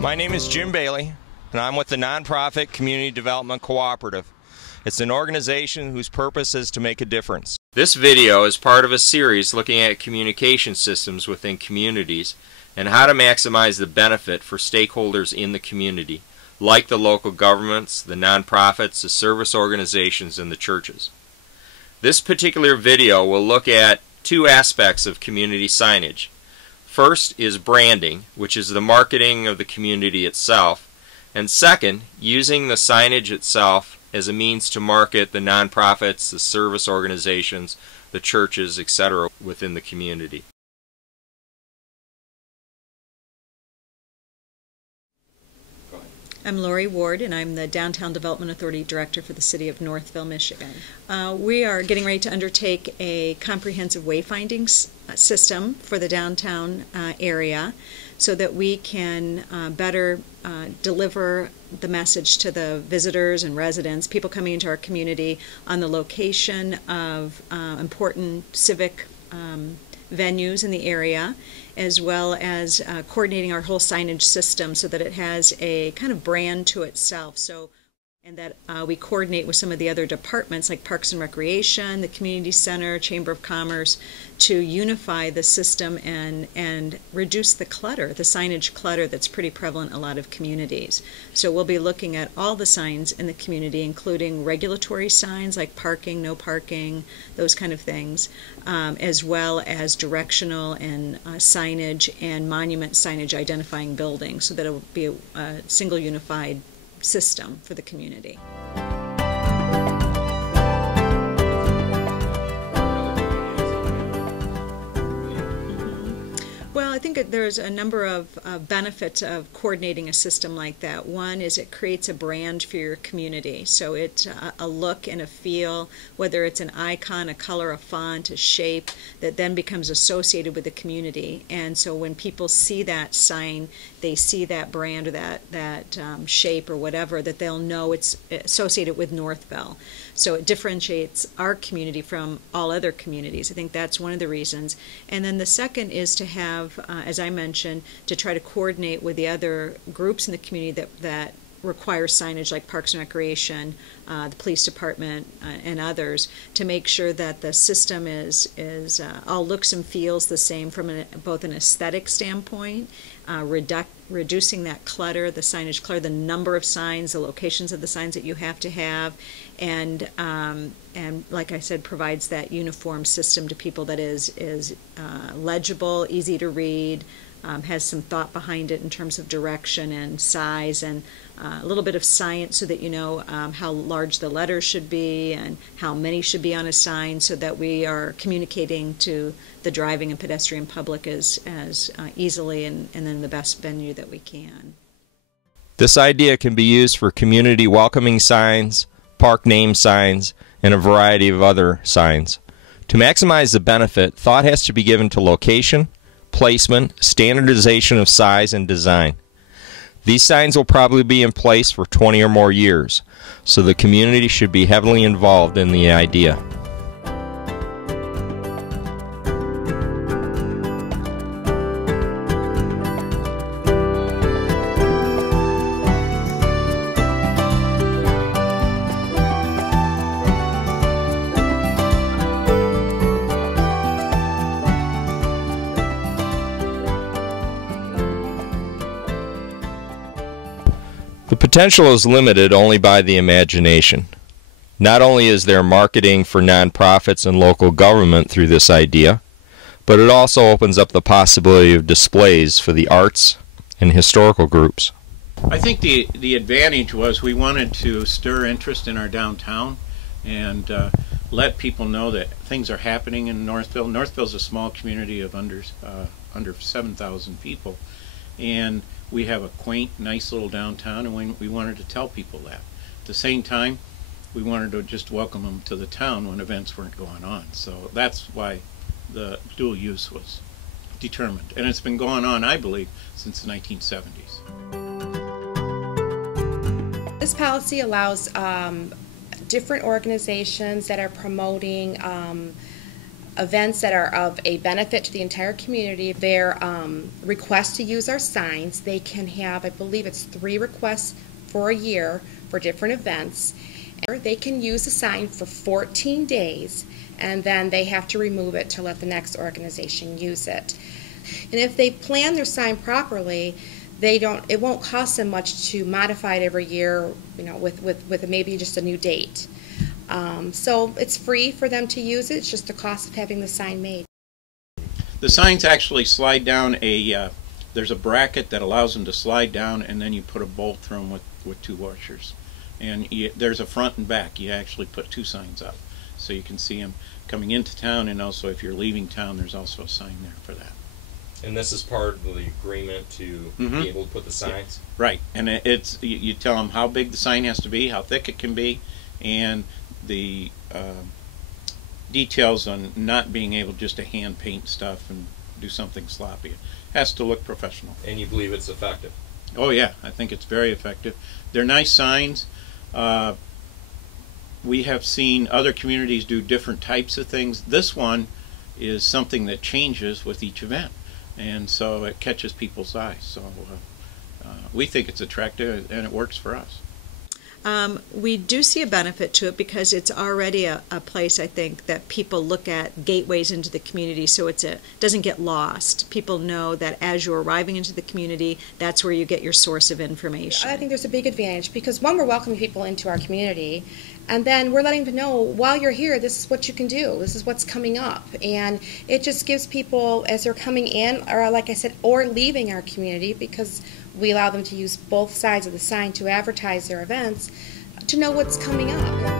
My name is Jim Bailey, and I'm with the nonprofit Community Development Cooperative. It's an organization whose purpose is to make a difference. This video is part of a series looking at communication systems within communities and how to maximize the benefit for stakeholders in the community, like the local governments, the nonprofits, the service organizations, and the churches. This particular video will look at two aspects of community signage. First is branding, which is the marketing of the community itself, and second, using the signage itself as a means to market the nonprofits, the service organizations, the churches, etc. within the community. I'm Lori Ward, and I'm the Downtown Development Authority Director for the City of Northville, Michigan. We are getting ready to undertake a comprehensive wayfinding system for the downtown area so that we can better deliver the message to the visitors and residents, people coming into our community, on the location of important civic venues in the area, as well as coordinating our whole signage system so that it has a kind of brand to itself. And that we coordinate with some of the other departments like Parks and Recreation, the Community Center, Chamber of Commerce, to unify the system and reduce the clutter, the signage clutter that's pretty prevalent in a lot of communities. So we'll be looking at all the signs in the community, including regulatory signs like parking, no parking, those kind of things, as well as directional and signage and monument signage identifying buildings, so that it will be a single unified system for the community. Well, I think there's a number of benefits of coordinating a system like that. One is it creates a brand for your community. So it's a look and a feel, whether it's an icon, a color, a font, a shape, that then becomes associated with the community. And so when people see that sign, they see that brand or that shape or whatever, that they'll know it's associated with Northville. So it differentiates our community from all other communities. I think that's one of the reasons. And then the second is to have, as I mentioned, to try to coordinate with the other groups in the community that require signage, like Parks and Recreation, the police department, and others, to make sure that the system is all looks and feels the same from both an aesthetic standpoint, reducing that clutter, the signage clutter, the number of signs, the locations of the signs that you have to have, and like I said, provides that uniform system to people that is legible, easy to read, has some thought behind it in terms of direction and size, and a little bit of science so that you know how large the letters should be and how many should be on a sign, so that we are communicating to the driving and pedestrian public as easily and in the best venue that we can. This idea can be used for community welcoming signs, park name signs, and a variety of other signs. To maximize the benefit, thought has to be given to location, placement, standardization of size, and design. These signs will probably be in place for 20 or more years, so the community should be heavily involved in the idea. The potential is limited only by the imagination. Not only is there marketing for nonprofits and local government through this idea, but it also opens up the possibility of displays for the arts and historical groups. I think the advantage was we wanted to stir interest in our downtown and let people know that things are happening in Northville. Northville's a small community of under 7,000 people, and we have a quaint, nice little downtown, and we wanted to tell people that. At the same time, we wanted to just welcome them to the town when events weren't going on. So that's why the dual use was determined. And it's been going on, I believe, since the 1970s. This policy allows different organizations that are promoting events that are of a benefit to the entire community. Their requests to use our signs, they can have, I believe it's 3 requests for a year for different events. They can use a sign for 14 days, and then they have to remove it to let the next organization use it. And if they plan their sign properly, it won't cost them much to modify it every year, with maybe just a new date. So it's free for them to use it. It's just the cost of having the sign made. The signs actually slide down there's a bracket that allows them to slide down, and then you put a bolt through them with 2 washers. And there's a front and back. You actually put 2 signs up, so you can see them coming into town, and also if you're leaving town, there's also a sign there for that. And this is part of the agreement to be able to put the signs? Yeah. Right, and you tell them how big the sign has to be, how thick it can be, and the details on not being able just to hand paint stuff and do something sloppy. It has to look professional. And you believe it's effective? Oh yeah, I think it's very effective. They're nice signs. We have seen other communities do different types of things. This one is something that changes with each event, and so it catches people's eyes. So we think it's attractive, and it works for us. We do see a benefit to it because it's already a place, I think, that people look at gateways into the community, so it doesn't get lost. People know that as you're arriving into the community, that's where you get your source of information. I think there's a big advantage because, one, we're welcoming people into our community, and then we're letting them know, while you're here, this is what you can do. This is what's coming up. And it just gives people, as they're coming in, or like I said, or leaving our community, because we allow them to use both sides of the sign to advertise their events, to know what's coming up.